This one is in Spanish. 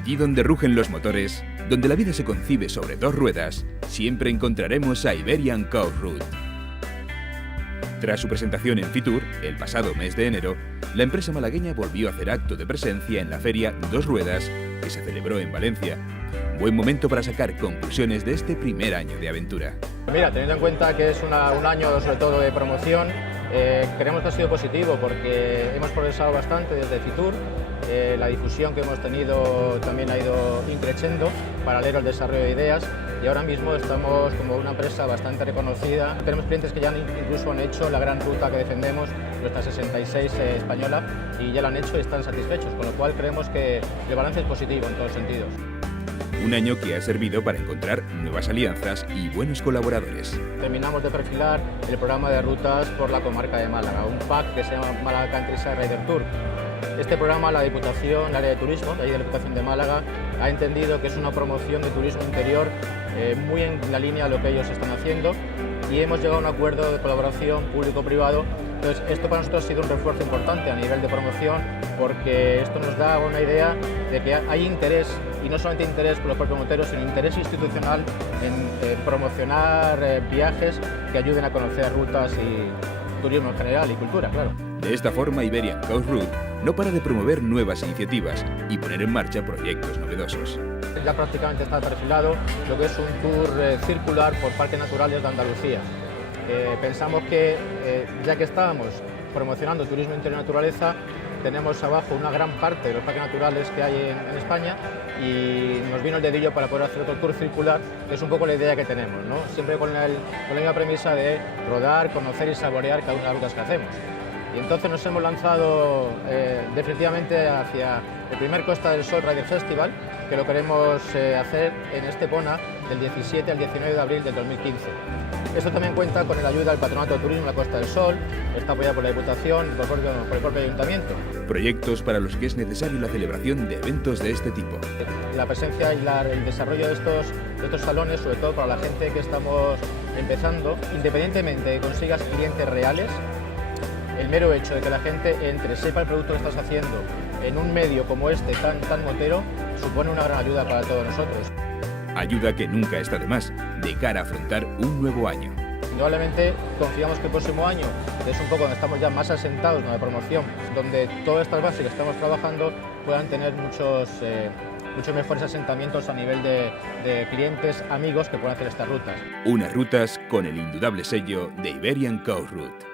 Allí donde rugen los motores, donde la vida se concibe sobre dos ruedas, siempre encontraremos a Iberian Coach Route. Tras su presentación en Fitur, el pasado mes de enero, la empresa malagueña volvió a hacer acto de presencia en la feria Dos Ruedas, que se celebró en Valencia. Buen momento para sacar conclusiones de este primer año de aventura. Mira, teniendo en cuenta que es un año sobre todo de promoción, creemos que ha sido positivo porque hemos progresado bastante desde Fitur. La difusión que hemos tenido también ha ido increciendo, paralelo al desarrollo de ideas, y ahora mismo estamos como una empresa bastante reconocida. Tenemos clientes que ya incluso han hecho la gran ruta que defendemos, nuestra 66 española, y ya la han hecho y están satisfechos, con lo cual creemos que el balance es positivo en todos sentidos. Un año que ha servido para encontrar nuevas alianzas y buenos colaboradores. Terminamos de perfilar el programa de rutas por la comarca de Málaga, un pack que se llama Málaga Countryside Rider Tour. Este programa, la Diputación, el área de turismo, de ahí de la Diputación de Málaga, ha entendido que es una promoción de turismo interior muy en la línea de lo que ellos están haciendo, y hemos llegado a un acuerdo de colaboración público-privado. Entonces, esto para nosotros ha sido un refuerzo importante a nivel de promoción, porque esto nos da una idea de que hay interés, y no solamente interés por los propios moteros, sino interés institucional en promocionar viajes que ayuden a conocer rutas y turismo en general y cultura, claro. De esta forma, Iberian Coach Route no para de promover nuevas iniciativas y poner en marcha proyectos novedosos. Ya prácticamente está perfilado lo que es un tour circular por parques naturales de Andalucía. Pensamos que, ya que estábamos promocionando turismo interior y naturaleza, tenemos abajo una gran parte de los parques naturales que hay en España, y nos vino el dedillo para poder hacer otro tour circular, que es un poco la idea que tenemos, ¿no? Siempre con la misma premisa de rodar, conocer y saborear cada una de las rutas que hacemos. Y entonces nos hemos lanzado definitivamente hacia el primer Costa del Sol Rider Festival, que lo queremos hacer en Estepona del 17 al 19 de abril del 2015. Esto también cuenta con la ayuda del Patronato de Turismo de la Costa del Sol, está apoyado por la Diputación y por el propio Ayuntamiento. Proyectos para los que es necesario la celebración de eventos de este tipo. La presencia y el desarrollo de estos salones, sobre todo para la gente que estamos empezando, independientemente de que consigas clientes reales, el mero hecho de que la gente entre, sepa el producto que estás haciendo en un medio como este tan motero, supone una gran ayuda para todos nosotros. Ayuda que nunca está de más, de cara a afrontar un nuevo año. Indudablemente confiamos que el próximo año, que es un poco donde estamos ya más asentados en la promoción, donde todas estas bases que estamos trabajando puedan tener muchos mejores asentamientos a nivel de clientes, amigos que puedan hacer estas rutas. Unas rutas con el indudable sello de Iberian Coach Route.